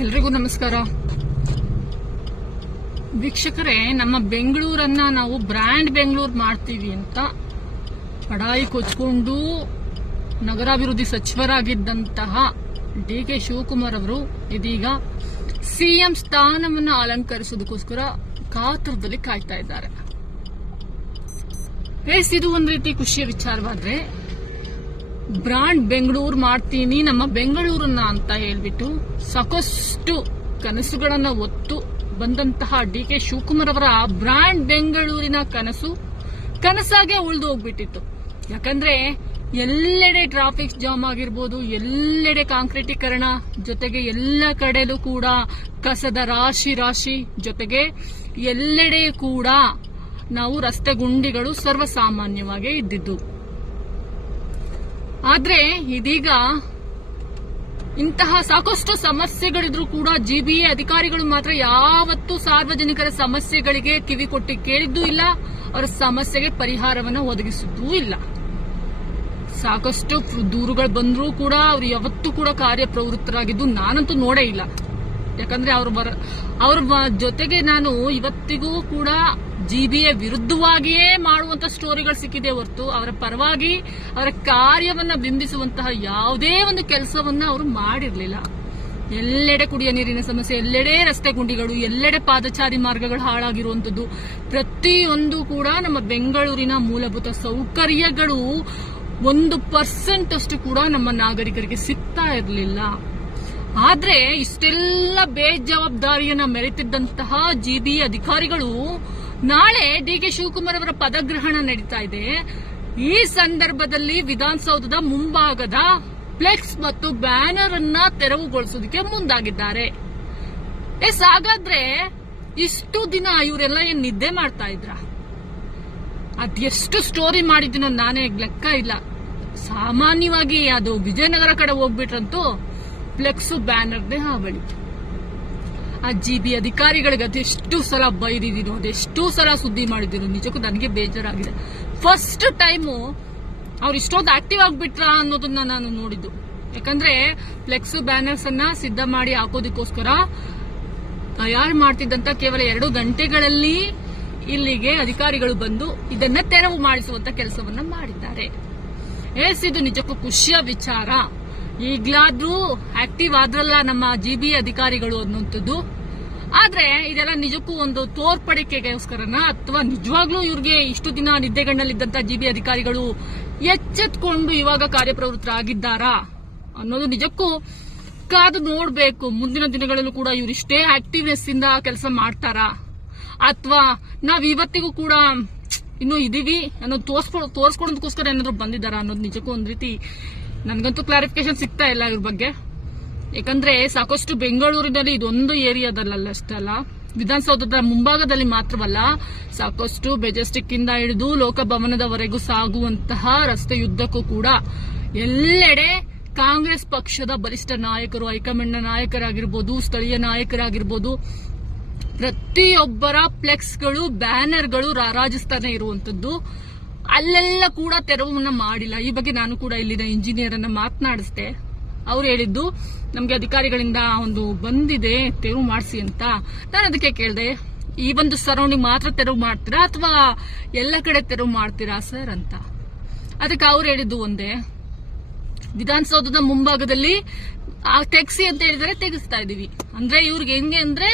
ಎಲ್ರಿಗೂ ನಮಸ್ಕಾರ ವೀಕ್ಷಕರೇ. ನಮ್ಮ ಬೆಂಗಳೂರನ್ನ ನಾವು ಬ್ರ್ಯಾಂಡ್ ಬೆಂಗಳೂರು ಮಾಡ್ತೀವಿ ಅಂತ ಪಡಾಯಿ ಕೊಚ್ಕೊಂಡು ನಗರಾಭಿವೃದ್ಧಿ ಸಚಿವರಾಗಿದ್ದಂತಹ ಡಿ.ಕೆ. ಶಿವಕುಮಾರ್ ಅವರು ಇದೀಗ ಸಿಎಂ ಸ್ಥಾನವನ್ನು ಅಲಂಕರಿಸೋದಕ್ಕೋಸ್ಕರ ಕಾತರದಲ್ಲಿ ಕಾಯ್ತಾ ಇದ್ದಾರೆ. ಇದು ಒಂದು ರೀತಿ ಖುಷಿಯ ವಿಚಾರವಾದ್ರೆ, ಬ್ರಾಂಡ್ ಬೆಂಗಳೂರು ಮಾಡ್ತೀನಿ ನಮ್ಮ ಬೆಂಗಳೂರನ್ನ ಅಂತ ಹೇಳ್ಬಿಟ್ಟು ಸಾಕಷ್ಟು ಕನಸುಗಳನ್ನ ಒತ್ತು ಬಂದಂತಹ ಡಿ.ಕೆ. ಶಿವಕುಮಾರ್ ಅವರ ಬ್ರಾಂಡ್ ಬೆಂಗಳೂರಿನ ಕನಸಾಗೆ ಉಳಿದು ಹೋಗ್ಬಿಟ್ಟಿತ್ತು. ಯಾಕಂದ್ರೆ ಎಲ್ಲೆಡೆ ಟ್ರಾಫಿಕ್ ಜಾಮ್ ಆಗಿರ್ಬೋದು, ಎಲ್ಲೆಡೆ ಕಾಂಕ್ರೀಟೀಕರಣ, ಜೊತೆಗೆ ಎಲ್ಲ ಕಡೆಲೂ ಕೂಡ ಕಸದ ರಾಶಿ ಜೊತೆಗೆ ಎಲ್ಲೆಡೆ ಕೂಡ ನಾವು ರಸ್ತೆ ಗುಂಡಿಗಳು ಸರ್ವಸಾಮಾನ್ಯವಾಗಿ ಇದ್ದಿದ್ದು. ಆದ್ರೆ ಇದೀಗ ಇಂತಹ ಸಾಕಷ್ಟು ಸಮಸ್ಯೆಗಳಿದ್ರು ಕೂಡ ಜಿಬಿಎ ಅಧಿಕಾರಿಗಳು ಮಾತ್ರ ಯಾವತ್ತೂ ಸಾರ್ವಜನಿಕರ ಸಮಸ್ಯೆಗಳಿಗೆ ಕಿವಿ ಕೊಟ್ಟು ಕೇಳಿದ್ದೂ ಇಲ್ಲ, ಅವರ ಸಮಸ್ಯೆಗೆ ಪರಿಹಾರವನ್ನು ಒದಗಿಸಿದ್ದೂ ಇಲ್ಲ. ಸಾಕಷ್ಟು ದೂರುಗಳು ಬಂದರೂ ಕೂಡ ಅವರು ಯಾವತ್ತೂ ಕೂಡ ಕಾರ್ಯಪ್ರವೃತ್ತರಾಗಿದ್ದು ನಾನಂತೂ ನೋಡೇ ಇಲ್ಲ. ಯಾಕಂದ್ರೆ ಅವ್ರ ಜೊತೆಗೆ ನಾನು ಇವತ್ತಿಗೂ ಕೂಡ ಜಿಬಿಎ ವಿರುದ್ಧವಾಗಿಯೇ ಮಾಡುವಂತಹ ಸ್ಟೋರಿಗಳು ಸಿಕ್ಕಿದೆ ಹೊರತು ಅವರ ಪರವಾಗಿ ಅವರ ಕಾರ್ಯವನ್ನ ಬಿಂಬಿಸುವಂತಹ ಯಾವುದೇ ಒಂದು ಕೆಲಸವನ್ನ ಅವರು ಮಾಡಿರಲಿಲ್ಲ. ಎಲ್ಲೆಡೆ ಕುಡಿಯ ನೀರಿನ ಸಮಸ್ಯೆ, ಎಲ್ಲೆಡೆ ರಸ್ತೆ ಗುಂಡಿಗಳು, ಎಲ್ಲೆಡೆ ಪಾದಚಾರಿ ಮಾರ್ಗಗಳು ಹಾಳಾಗಿರುವಂತದ್ದು, ಪ್ರತಿಯೊಂದು ಕೂಡ ನಮ್ಮ ಬೆಂಗಳೂರಿನ ಮೂಲಭೂತ ಸೌಕರ್ಯಗಳು 1% ಅಷ್ಟು ಕೂಡ ನಮ್ಮ ನಾಗರಿಕರಿಗೆ ಸಿಗ್ತಾ ಇರಲಿಲ್ಲ. ಆದ್ರೆ ಇಷ್ಟೆಲ್ಲ ಬೇಜವಾಬ್ದಾರಿಯನ್ನ ಮೆರೆತಿದ್ದಂತಹ ಜಿಬಿಎ ಅಧಿಕಾರಿಗಳು ನಾಳೆ ಡಿ.ಕೆ. ಶಿವಕುಮಾರ್ ಅವರ ಪದಗ್ರಹಣ ನಡೀತಾ ಇದೆ. ಈ ಸಂದರ್ಭದಲ್ಲಿ ವಿಧಾನಸೌಧದ ಮುಂಭಾಗದ ಫ್ಲೆಕ್ಸ್ ಮತ್ತು ಬ್ಯಾನರ್ ಅನ್ನ ತೆರವುಗೊಳಿಸೋದಕ್ಕೆ ಮುಂದಾಗಿದ್ದಾರೆ. ಹಾಗಾದ್ರೆ ಇಷ್ಟು ದಿನ ಇವರೆಲ್ಲ ಏನ್ ನಿದ್ದೆ ಮಾಡ್ತಾ ಇದ್ರ? ಅದೆಷ್ಟು ಸ್ಟೋರಿ ಮಾಡಿದ್ದೀನೋ ನಾನೇ ಲೆಕ್ಕ ಇಲ್ಲ. ಸಾಮಾನ್ಯವಾಗಿ ಅದು ವಿಜಯನಗರ ಕಡೆ ಹೋಗ್ಬಿಟ್ರಂತೂ ಫ್ಲೆಕ್ಸ್ ಬ್ಯಾನರ್ದೇ ಹಾವಳಿ. ಆ ಜಿಬಿ ಅಧಿಕಾರಿಗಳಿಗೆ ಅದೆಷ್ಟು ಸಲ ಬೈದಿದ್ದೀನೋ, ಅದೆಷ್ಟು ಸಲ ಸುದ್ದಿ ಮಾಡಿದ್ದೀನೋ, ನಿಜಕ್ಕೂ ನನಗೆ ಬೇಜಾರಾಗಿದೆ. ಫಸ್ಟ್ ಟೈಮು ಅವ್ರು ಇಷ್ಟೊಂದು ಆಕ್ಟಿವ್ ಆಗ್ಬಿಟ್ರ ಅನ್ನೋದನ್ನ ನಾನು ನೋಡಿದ್ದು. ಯಾಕಂದ್ರೆ ಫ್ಲೆಕ್ಸ್ ಬ್ಯಾನರ್ಸ್ ಅನ್ನ ಸಿದ್ಧ ಮಾಡಿ ಹಾಕೋದಕ್ಕೋಸ್ಕರ ತಯಾರು ಮಾಡ್ತಿದ್ದಂತ ಕೇವಲ 2 ಗಂಟೆಗಳಲ್ಲಿ ಇಲ್ಲಿಗೆ ಅಧಿಕಾರಿಗಳು ಬಂದು ಇದನ್ನ ತೆರವು ಮಾಡಿಸುವಂತ ಕೆಲಸವನ್ನ ಮಾಡಿದ್ದಾರೆ. ಇದು ನಿಜಕ್ಕೂ ಖುಷಿಯ ವಿಚಾರ. ಈಗ್ಲಾದ್ರೂ ಆಕ್ಟಿವ್ ಆದ್ರಲ್ಲ ನಮ್ಮ ಜಿಬಿಎ ಅಧಿಕಾರಿಗಳು ಅನ್ನುವಂಥದ್ದು. ಆದ್ರೆ ಇದೆಲ್ಲ ನಿಜಕ್ಕೂ ಒಂದು ತೋರ್ಪಡಿಕೆಗೋಸ್ಕರನ ಅಥವಾ ನಿಜವಾಗ್ಲೂ ಇವ್ರಿಗೆ ಇಷ್ಟು ದಿನ ನಿದ್ದೆಗಣ್ಣಲ್ಲಿದ್ದಂತ ಜಿಬಿಎ ಅಧಿಕಾರಿಗಳು ಎಚ್ಚೆತ್ಕೊಂಡು ಇವಾಗ ಕಾರ್ಯಪ್ರವೃತ್ತರಾಗಿದ್ದಾರಾ ಅನ್ನೋದು ನಿಜಕ್ಕೂ ಕಾದು ನೋಡ್ಬೇಕು. ಮುಂದಿನ ದಿನಗಳಲ್ಲೂ ಕೂಡ ಇವ್ರಿಷ್ಟೇ ಆಕ್ಟಿವ್ನೆಸ್ ಇಂದ ಕೆಲಸ ಮಾಡ್ತಾರಾ ಅಥವಾ ನಾವ್ ಇವತ್ತಿಗೂ ಕೂಡ ಇನ್ನೂ ಇದೀವಿ ಅನ್ನೋದು ತೋರ್ಸ್ಕೊಳೋದಕ್ಕೋಸ್ಕರ ಏನಾದ್ರು ಬಂದಿದ್ದಾರಾ ಅನ್ನೋದು ನಿಜಕ್ಕೂ ಒಂದ್ ರೀತಿ ನನ್ಗಂತೂ ಕ್ಲಾರಿಫಿಕೇಶನ್ ಸಿಗ್ತಾ ಇಲ್ಲ ಇವ್ರ ಬಗ್ಗೆ. ಯಾಕಂದ್ರೆ ಸಾಕಷ್ಟು ಬೆಂಗಳೂರಿನಲ್ಲಿ ಇದೊಂದು ಏರಿಯಾದಲ್ಲ ಅಷ್ಟೇ ಅಲ್ಲ, ವಿಧಾನಸೌಧದ ಮುಂಭಾಗದಲ್ಲಿ ಮಾತ್ರವಲ್ಲ, ಸಾಕಷ್ಟು ಮೆಜೆಸ್ಟಿಕ್ ಇಂದ ಹಿಡಿದು ಲೋಕಭವನದವರೆಗೂ ಸಾಗುವಂತಹ ರಸ್ತೆಯುದ್ದಕ್ಕೂ ಕೂಡ ಎಲ್ಲೆಡೆ ಕಾಂಗ್ರೆಸ್ ಪಕ್ಷದ ಬಲಿಷ್ಠ ನಾಯಕರು, ಹೈಕಮಾಂಡ್ ನಾಯಕರಾಗಿರ್ಬೋದು, ಸ್ಥಳೀಯ ನಾಯಕರಾಗಿರ್ಬೋದು, ಪ್ರತಿಯೊಬ್ಬರ ಫ್ಲೆಕ್ಸ್ಗಳು, ಬ್ಯಾನರ್ಗಳು ರಾರಾಜಿಸ್ತಾನೆ ಇರುವಂತದ್ದು. ಅಲ್ಲೆಲ್ಲ ಕೂಡ ತೆರವನ್ನ ಮಾಡಿಲ್ಲ. ಈ ಬಗ್ಗೆ ನಾನು ಕೂಡ ಇಲ್ಲಿನ ಇಂಜಿನಿಯರ್ ಅನ್ನ ಮಾತನಾಡಿಸ್ದೆ. ಅವ್ರು ಹೇಳಿದ್ದು ನಮ್ಗೆ ಅಧಿಕಾರಿಗಳಿಂದ ಒಂದು ಬಂದಿದೆ ತೆರವು ಮಾಡಿಸಿ ಅಂತ. ನಾನು ಅದಕ್ಕೆ ಕೇಳಿದೆ, ಈ ಒಂದು ಸರೌಂಡಿಂಗ್ ಮಾತ್ರ ತೆರವು ಮಾಡ್ತೀರಾ ಅಥವಾ ಎಲ್ಲ ಕಡೆ ತೆರವು ಮಾಡ್ತೀರಾ ಸರ್ ಅಂತ. ಅದಕ್ಕೆ ಅವ್ರು ಹೇಳಿದ್ದು ಒಂದೇ, ವಿಧಾನಸೌಧದ ಮುಂಭಾಗದಲ್ಲಿ ತೆಗ್ಸಿ ಅಂತ ಹೇಳಿದರೆ ತೆಗೆಸ್ತಾ ಇದೀವಿ. ಅಂದ್ರೆ ಇವ್ರಿಗೆ ಹೆಂಗೆ ಅಂದ್ರೆ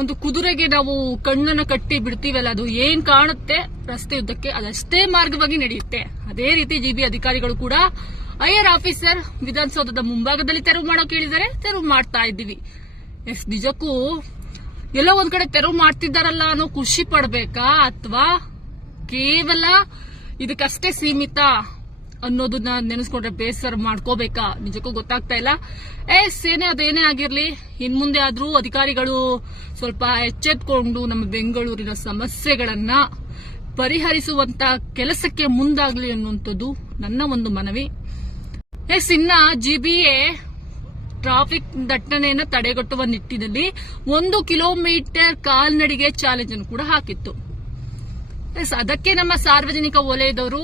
ಒಂದು ಕುದುರೆಗೆ ನಾವು ಕಣ್ಣನ್ನ ಕಟ್ಟಿ ಬಿಡ್ತೀವಲ್ಲ, ಅದು ಏನ್ ಕಾಣುತ್ತೆ ರಸ್ತೆ ಉದ್ದಕ್ಕೆ ಅದಷ್ಟೇ ಮಾರ್ಗವಾಗಿ ನಡೆಯುತ್ತೆ. ಅದೇ ರೀತಿ ಜಿಬಿ ಅಧಿಕಾರಿಗಳು ಕೂಡ ಐಆರ್ ಆಫೀಸರ್ ವಿಧಾನಸೌಧದ ಮುಂಭಾಗದಲ್ಲಿ ತೆರವು ಮಾಡೋಕೆ ಹೇಳಿದರೆ ತೆರವು ಮಾಡ್ತಾ ಇದ್ದೀವಿ. ನಿಜಕ್ಕೂ ಎಲ್ಲೋ ಒಂದ್ ಕಡೆ ತೆರವು ಮಾಡ್ತಿದ್ದಾರಲ್ಲ ಅನ್ನೋ ಖುಷಿ ಪಡ್ಬೇಕಾ ಅಥವಾ ಕೇವಲ ಇದಕ್ಕಷ್ಟೇ ಸೀಮಿತ ಅನ್ನೋದನ್ನ ನೆನೆಸ್ಕೊಂಡ್ರೆ ಬೇಸರ ಮಾಡ್ಕೋಬೇಕಾ? ನಿಜಕ್ಕೂ ಗೊತ್ತಾಗ್ತಾ ಇಲ್ಲ. ಸೇನೆ ಅದೇನೇ ಆಗಿರ್ಲಿ, ಇನ್ ಮುಂದೆ ಆದ್ರೂ ಅಧಿಕಾರಿಗಳು ಸ್ವಲ್ಪ ಎಚ್ಚೆತ್ಕೊಂಡು ನಮ್ಮ ಬೆಂಗಳೂರಿನ ಸಮಸ್ಯೆಗಳನ್ನ ಪರಿಹರಿಸುವಂತ ಕೆಲಸಕ್ಕೆ ಮುಂದಾಗ್ಲಿ ಅನ್ನುವಂಥದ್ದು ನನ್ನ ಒಂದು ಮನವಿ. ಇನ್ನ ಜಿಬಿಎ ಟ್ರಾಫಿಕ್ ದಟ್ಟಣೆಯನ್ನು ತಡೆಗಟ್ಟುವ ನಿಟ್ಟಿನಲ್ಲಿ 1 ಕಿಲೋಮೀಟರ್ ಕಾಲ್ನಡಿಗೆ ಚಾಲೆಂಜ್ ಅನ್ನು ಕೂಡ ಹಾಕಿತ್ತು. ಅದಕ್ಕೆ ನಮ್ಮ ಸಾರ್ವಜನಿಕ ವಲಯದವರು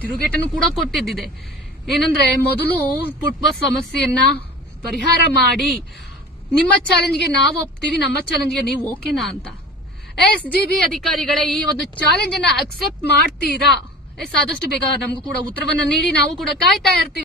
ತಿರುಗೇಟನ್ನು ಕೂಡ ಕೊಟ್ಟಿದ್ದಿದೆ. ಏನಂದ್ರೆ ಮೊದಲು ಫುಟ್ಪಾತ್ ಸಮಸ್ಯೆಯನ್ನ ಪರಿಹಾರ ಮಾಡಿ ನಿಮ್ಮ ಚಾಲೆಂಜ್ಗೆ ನಾವು ಒಪ್ತೀವಿ, ನಮ್ಮ ಚಾಲೆಂಜ್ಗೆ ನೀವು ಓಕೆನಾ ಅಂತ. SGB ಅಧಿಕಾರಿಗಳೇ, ಈ ಒಂದು ಚಾಲೆಂಜ್ ಅನ್ನ ಅಕ್ಸೆಪ್ಟ್ ಮಾಡ್ತೀರಾ? ಆದಷ್ಟು ಬೇಗ ನಮಗೂ ಕೂಡ ಉತ್ತರವನ್ನ ನೀಡಿ, ನಾವು ಕೂಡ ಕಾಯ್ತಾ ಇರ್ತೀವಿ.